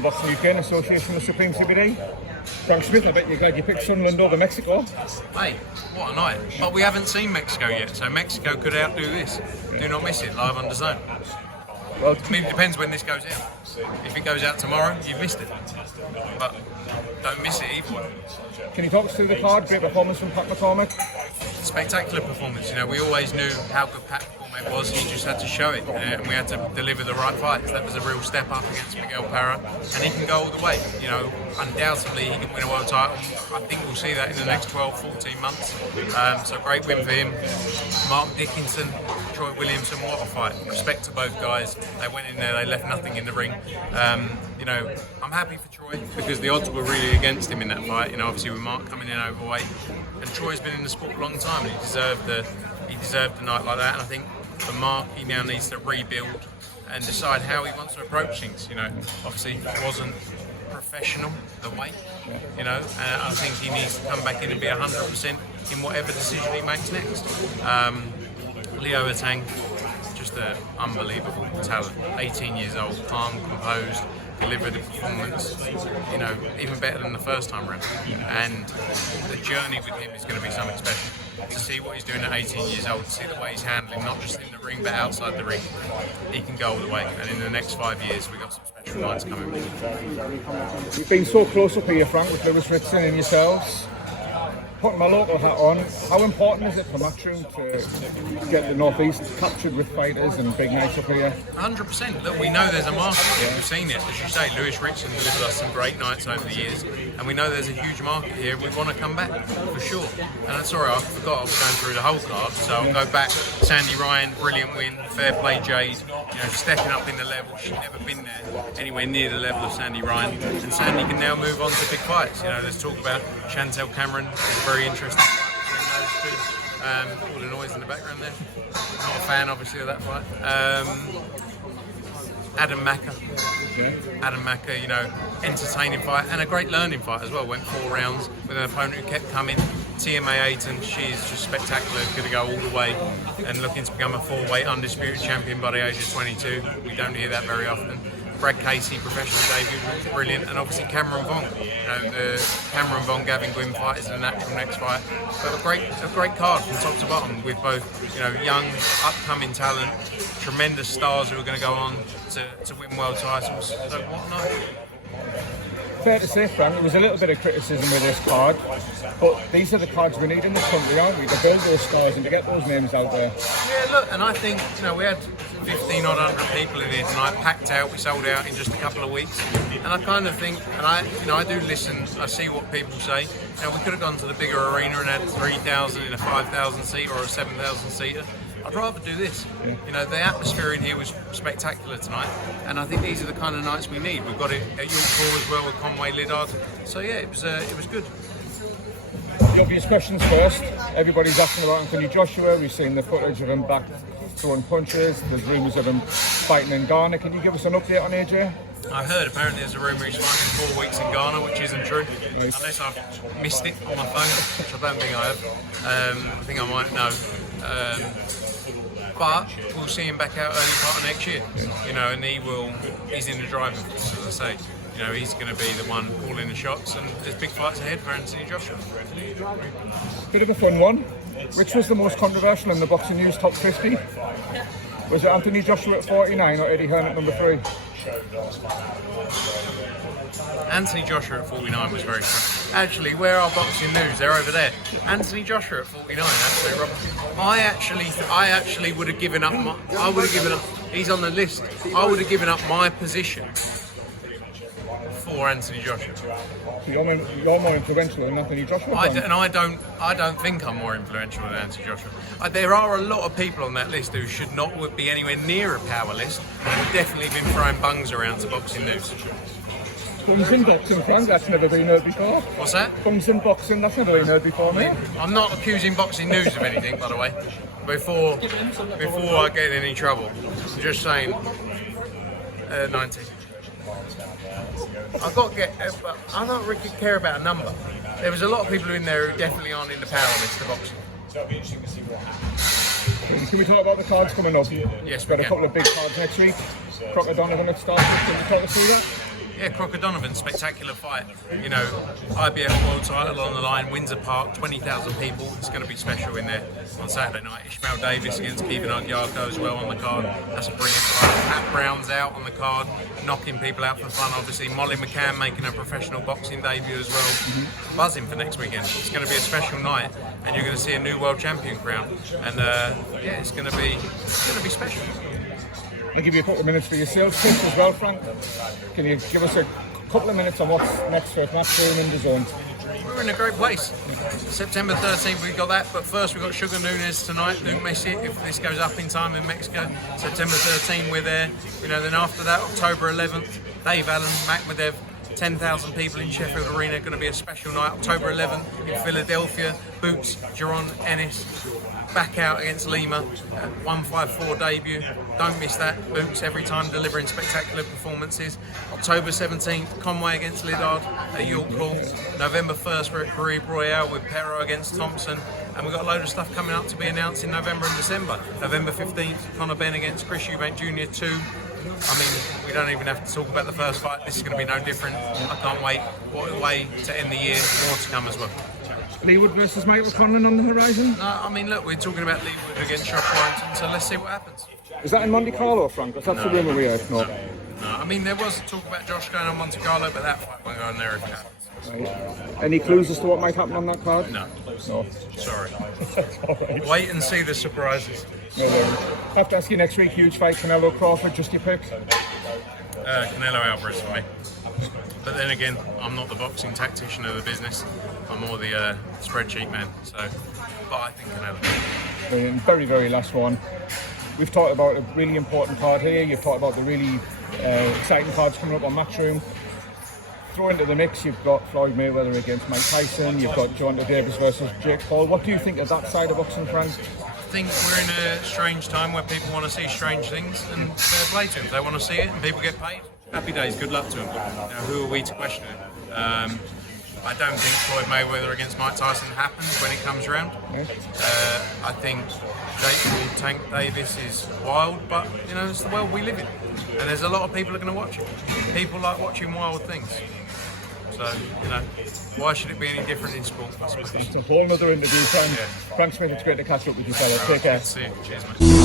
in Boxing UK in association with Supreme CBD. Frank Smith, I bet you're glad you picked Sunderland over Mexico. Hey, what a night. But we haven't seen Mexico yet, so Mexico could outdo this. Do not miss it, live on the zone. Well, I mean, it depends when this goes out. If it goes out tomorrow, you've missed it. But don't miss it either. can you talk us through the card? Great performance from Pat McCormick. Spectacular performance. You know, we always knew how good Pat McCormick was. He just had to show it, and we had to deliver the right fights. That was a real step up against Miguel Parra, and he can go all the way. You know, undoubtedly he can win a world title. I think we'll see that in the next 12, 14 months. So great win for him. Mark Dickinson, Troy Williamson, what a fight. Respect to both guys. They went in there, they left nothing in the ring. You know, I'm happy for Troy because the odds were really against him in that fight. You know, obviously with Mark coming in overweight, and Troy's been in the sport a long time. And he deserved a night like that. And I think for Mark, he now needs to rebuild and decide how he wants to approach things. You know, obviously he wasn't professional the weight. You know, and I think he needs to come back in and be 100% in whatever decision he makes next. Leo Atang, just an unbelievable talent. 18 years old, calm, composed, delivered a performance, you know, even better than the first time round. And the journey with him is going to be something special. To see what he's doing at 18 years old, to see the way he's handling, not just in the ring but outside the ring, he can go all the way. And in the next 5 years, we've got some special nights coming. You've been so close up here, Frank, with Lewis Ritson and yourselves. Putting my local hat on, how important is it for Matchroom to get the North East captured with fighters and big nights up here? 100%. Look, we know there's a market here. We've seen it. As you say, Lewis Ritson delivered us some great nights over the years, and we know there's a huge market here. We want to come back, for sure. And that's all right, I forgot I was going through the whole card, so I'll go back. Sandy Ryan, brilliant win. Fair play Jade, you know, stepping up in the level. She's never been there anywhere near the level of Sandy Ryan. And Sandy can now move on to big fights. You know, let's talk about Chantel Cameron. It's very interesting. All the noise in the background there. Not a fan, obviously, of that fight. Adam Macker, you know, entertaining fight and a great learning fight as well. Went 4 rounds with an opponent who kept coming. TMA Ayton, she's just spectacular, going to go all the way and looking to become a 4-weight undisputed champion by the age of 22. We don't hear that very often. Brad Casey, professional debut, brilliant, and obviously Cameron Vong. You know, the Cameron Vong Gavin Gwynn fight is a natural next fight. But a great card from top to bottom with both, you know, young, upcoming talent, tremendous stars who are going to go on to win world titles. So what not? Fair to say, Frank, there was a little bit of criticism with this card, but these are the cards we need in this country, aren't we? To build those stars and to get those names out there. Yeah, look, and I think, you know, we had 1,500 people in here tonight, packed out. We sold out in just a couple of weeks, and I kind of think, and I do listen. I see what people say. You know, we could have gone to the bigger arena and had 3,000 in a 5,000 seater or a 7,000 seater. I'd rather do this. Yeah. You know, the atmosphere in here was spectacular tonight, and I think these are the kind of nights we need. We've got it at York Hall as well with Conway Liddard. So yeah, it was good. The obvious questions first. Everybody's asking about Anthony Joshua. We've seen the footage of him back throwing punches. There's rumours of him fighting in Ghana. Can you give us an update on AJ? I heard apparently there's a rumour he's fighting 4 weeks in Ghana, which isn't true. Nice. Unless I've missed it on my phone, which I don't think I have. I think I might know. But we'll see him back out early part of next year. You know, and he's in the driving force, as I say. You know, he's going to be the one calling the shots, and there's big fights ahead for Anthony Joshua. Bit of a fun one. Which was the most controversial in the Boxing News top 50? Was it Anthony Joshua at 49 or Eddie Hearn at number 3? Anthony Joshua at 49 was very strong. Actually, where are Boxing News? They're over there. Anthony Joshua at 49, actually, Rob. I actually would have given up he's on the list. I would have given up my position for Anthony Joshua. So you're more influential than Anthony Joshua? I don't think I'm more influential than Anthony Joshua. There are a lot of people on that list who should not be anywhere near a power list, and have definitely been throwing bungs around to Boxing News. Bungs in boxing, Frank, that's never been heard before. What's that? Bungs in boxing, that's never been heard before, mate. I'm not accusing Boxing News of anything, by the way. Before I get in any trouble, I'm just saying 90. I don't really care about a number. There was a lot of people in there who definitely aren't in the power list of boxing. So it'll be interesting to see what happens. Can we talk about the cards coming up? Yes, we've got a couple of big cards next week. Croc O'Donovan at start. Can you talk us through that? Yeah, Crocker Donovan, spectacular fight. You know, IBF world title on the line, Windsor Park, 20,000 people. It's going to be special in there on Saturday night. Ishmael Davis against Kevin Yarko as well on the card. That's a brilliant fight. Matt Brown's out on the card, knocking people out for fun, obviously. Molly McCann making a professional boxing debut as well. Buzzing for next weekend. It's going to be a special night, and you're going to see a new world champion crowned. And yeah, it's going to be special. I'll give you a couple of minutes for your sales pitch as well, Frank. Can you give us a couple of minutes on what's next for Matchroom in the zone? We're in a great place. September 13th we got that, but first we've got Sugar Nunes tonight. Don't miss it if this goes up in time in Mexico. September 13th we're there. You know, then after that, October 11th, Dave Allen, Mac Medev, 10,000 people in Sheffield Arena. Going to be a special night. October 11th in Philadelphia, Boots, Jerron Ennis. Back out against Lima, 154 debut. Don't miss that. Boots every time delivering spectacular performances. October 17th, Conway against Liddard at York Hall. November 1st, we're at Carib Royale with Perro against Thompson. And we've got a load of stuff coming up to be announced in November and December. November 15th, Conor Benn against Chris Eubank Jr. 2. I mean, we don't even have to talk about the first fight. This is going to be no different. I can't wait. What a way to end the year. More to come as well. Leewood versus Michael Conlon on the horizon? No, I mean, look, we're talking about Leewood against Josh Warrington, so let's see what happens. Is that in Monte Carlo, Frank? Because that's the rumour we heard. No. No, I mean, there was talk about Josh going on Monte Carlo, but that fight won't go on there if it happens. Right. Any clues as to what might happen on that card? No. No. Sorry. All right. Wait and see the surprises. No, no. I have to ask you next week, huge fight, Canelo Crawford, just your pick? Canelo Alvarez for me. But then again, I'm not the boxing tactician of the business. I'm more the spreadsheet man. So, but I think Canelo. Brilliant. Very, very last one. We've talked about a really important card here. You've talked about the really exciting cards coming up on Matchroom. Throw into the mix, you've got Floyd Mayweather against Mike Tyson. You've got Journo Davis versus Jake Paul. What do you think of that side of boxing, Frank? I think we're in a strange time where people want to see strange things, and fair play to them. They want to see it, and people get paid. Happy days, good luck to them. You know, who are we to question it? I don't think Floyd Mayweather against Mike Tyson happens when it comes around. Yeah. I think Jake Paul Tank Davis is wild, but you know, it's the world we live in, and there's a lot of people that are going to watch it. People like watching wild things. So, you know, why should it be any different in sport? It's a whole other interview, Frank. Yeah. Frank Smith, it's great to catch up with you, fella. Right, Take care. good to see you. Cheers, mate.